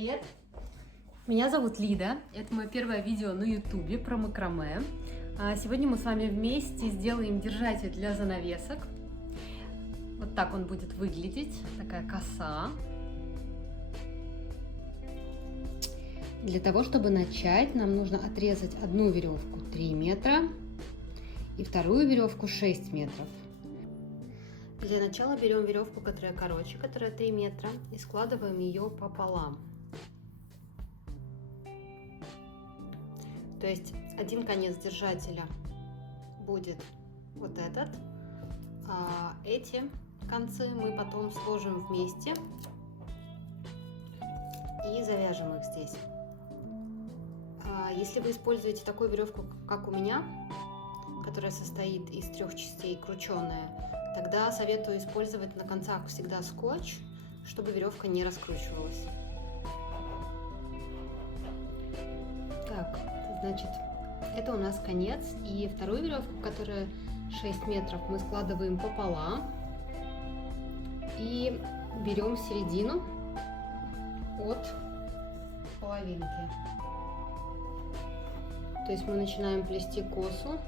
Привет! Меня зовут Лида. Это мое первое видео на YouTube про макраме. Сегодня мы с вами вместе сделаем держатель для занавесок. Вот так он будет выглядеть. Такая коса. Для того, чтобы начать, нам нужно отрезать одну веревку 3 метра и вторую веревку 6 метров. Для начала берем веревку, которая короче, которая 3 метра, и складываем ее пополам. То есть один конец держателя будет вот этот, а эти концы мы потом сложим вместе и завяжем их здесь. Если вы используете такую веревку, как у меня, которая состоит из 3 частей, крученая, тогда советую использовать на концах всегда скотч, чтобы веревка не раскручивалась. Так, значит, это у нас конец. И вторую веревку, которая 6 метров, мы складываем пополам и берем середину от половинки. То есть мы начинаем плести косу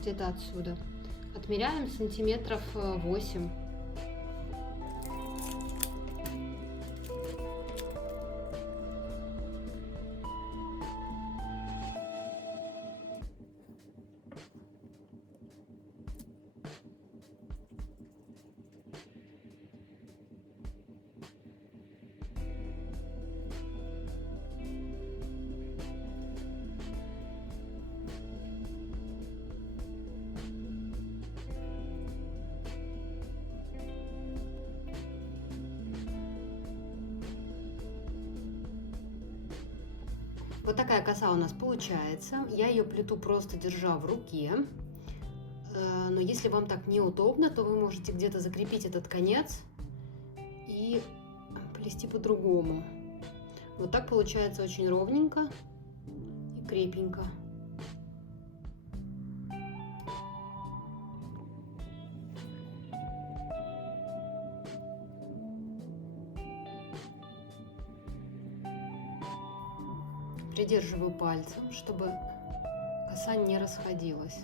где-то отсюда. Отмеряем сантиметров 8. Вот такая коса у нас получается. Я ее плету просто держа в руке. Но если вам так неудобно, то вы можете где-то закрепить этот конец и плести по-другому. Вот так получается очень ровненько и крепенько. Придерживаю пальцем, чтобы коса не расходилась.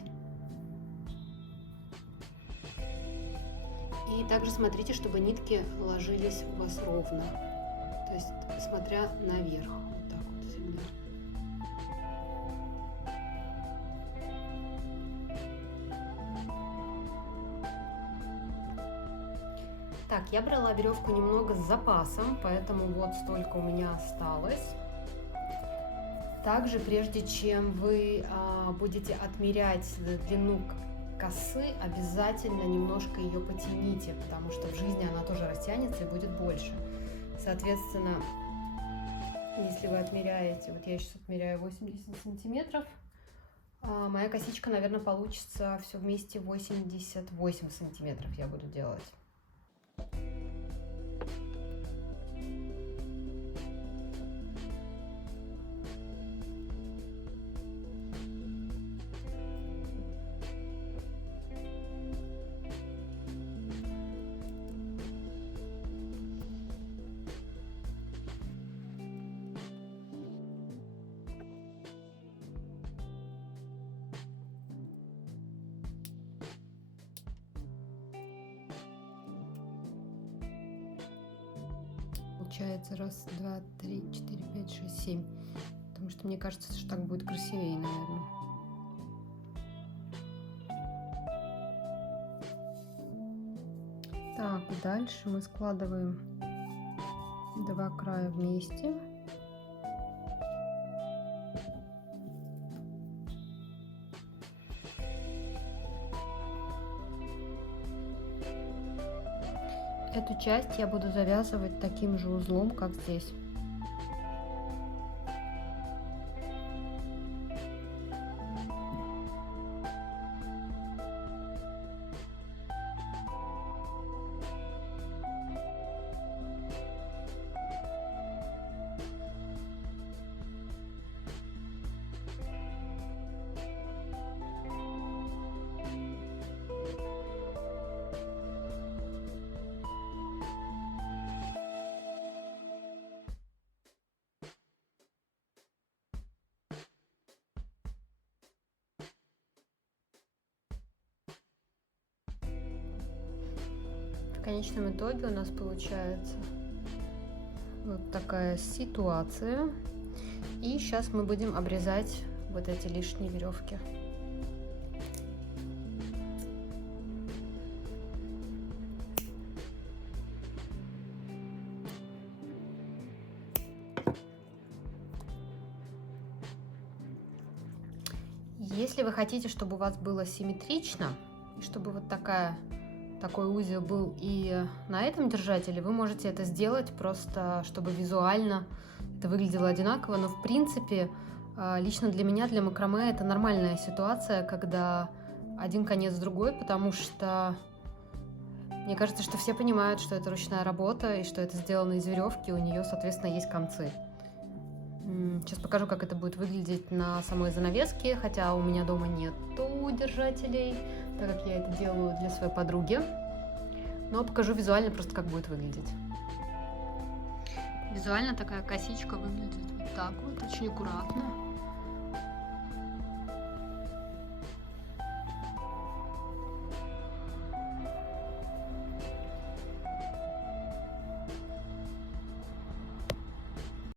И также смотрите, чтобы нитки ложились у вас ровно, то есть смотря наверх, вот так вот всегда. Так, я брала веревку немного с запасом, поэтому вот столько у меня осталось. Также, прежде чем вы будете отмерять длину косы, обязательно немножко ее потяните, потому что в жизни она тоже растянется и будет больше. Соответственно, если вы отмеряете, вот я сейчас отмеряю 80 сантиметров, моя косичка, наверное, получится все вместе 88 сантиметров я буду делать. Получается 1, 2, 3, 4, 5, 6, 7. Потому что мне кажется, что так будет красивее, наверное. Так, дальше мы складываем 2 края вместе. Эту часть я буду завязывать таким же узлом, как здесь. В конечном итоге у нас получается вот такая ситуация. И сейчас мы будем обрезать вот эти лишние веревки. Если вы хотите, чтобы у вас было симметрично, и чтобы вот такой узел был и на этом держателе, вы можете это сделать просто, чтобы визуально это выглядело одинаково. Но в принципе, лично для меня, для макраме, это нормальная ситуация, когда один конец другой, потому что мне кажется, что все понимают, что это ручная работа и что это сделано из веревки, у нее, соответственно, есть концы. Сейчас покажу, как это будет выглядеть на самой занавеске, хотя у меня дома нету держателей, так как я это делаю для своей подруги. Но покажу визуально просто, как будет выглядеть. Визуально такая косичка выглядит вот так вот, очень аккуратно.